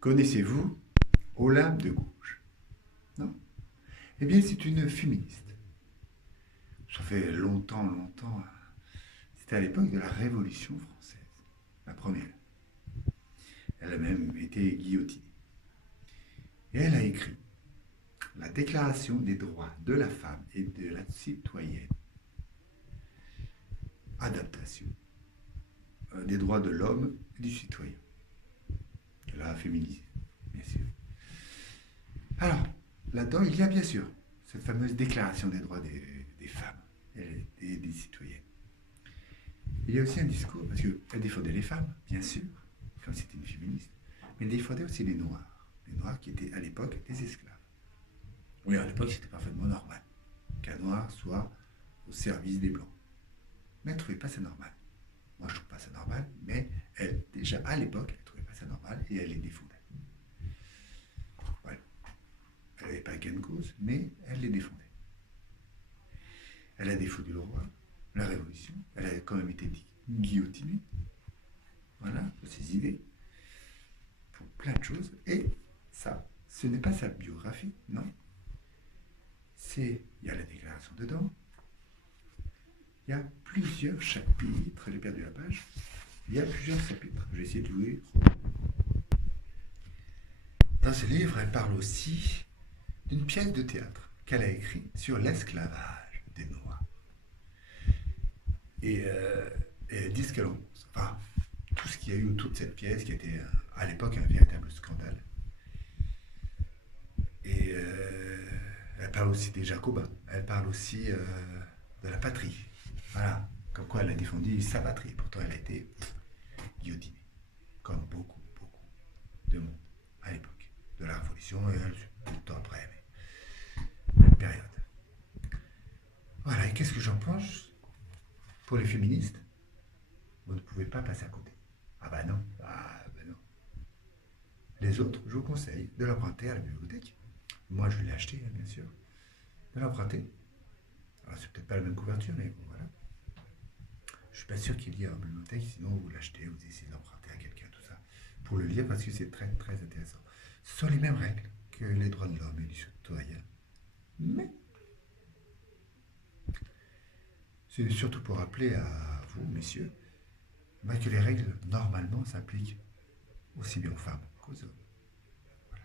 Connaissez-vous Olympe de Gouges? Non? Eh bien, c'est une féministe. Ça fait longtemps, longtemps. C'était à l'époque de la Révolution française, la première. Elle a même été guillotinée. Et elle a écrit la Déclaration des droits de la femme et de la citoyenne. Adaptation des droits de l'homme et du citoyen. Elle a féminisé, bien sûr. Alors, là-dedans, il y a bien sûr cette fameuse déclaration des droits des femmes et des citoyennes. Il y a aussi un discours, parce qu'elle défendait les femmes, bien sûr, comme c'était une féministe, mais elle défendait aussi les Noirs qui étaient à l'époque des esclaves. Oui, à l'époque, c'était parfaitement normal qu'un Noir soit au service des Blancs. Mais elle ne trouvait pas ça normal. Moi, je ne trouve pas ça normal, mais elle, déjà à l'époque, elle ne trouvait pas ça normal et elle les défendait. Voilà. Elle n'avait pas gain de cause, mais elle les défendait. Elle a défendu le roi, la Révolution, elle a quand même été guillotinée, voilà, pour ses idées, pour plein de choses, et ça, ce n'est pas sa biographie, non. Il y a la déclaration dedans, il y a plusieurs chapitres, j'ai perdu la page, il y a plusieurs chapitres, je vais essayer de jouer. Dans ce livre, elle parle aussi d'une pièce de théâtre qu'elle a écrite sur l'esclavage des Noirs. Et elle dit ce qu'elle en pense. Enfin, tout ce qu'il y a eu autour de cette pièce, qui était à l'époque un véritable scandale. Et elle parle aussi des Jacobins, elle parle aussi de la patrie. Voilà, comme quoi elle a défendu sa patrie. Pourtant, elle a été guillotinée, comme beaucoup, beaucoup de monde à l'époque de la Révolution et peu de temps après, mais même période. Voilà, et qu'est-ce que j'en pense? Pour les féministes, vous ne pouvez pas passer à côté. Ah bah non, Les autres, je vous conseille de l'emprunter à la bibliothèque. Moi, je l'ai acheté, bien sûr. De l'emprunter. Alors, c'est peut-être pas la même couverture, mais bon, voilà. Je suis pas sûr qu'il y ait en bibliothèque, sinon vous l'achetez, vous essayez de l'emprunter à quelqu'un, tout ça, pour le lire, parce que c'est très, très intéressant. Ce sont les mêmes règles que les droits de l'homme et du citoyen. Mais c'est surtout pour rappeler à vous, messieurs, que les règles, normalement, s'appliquent aussi bien aux femmes qu'aux hommes. Voilà.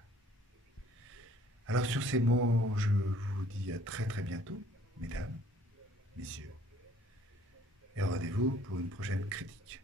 Alors, sur ces mots, je vous dis à très très bientôt, mesdames, messieurs, et rendez-vous pour une prochaine critique.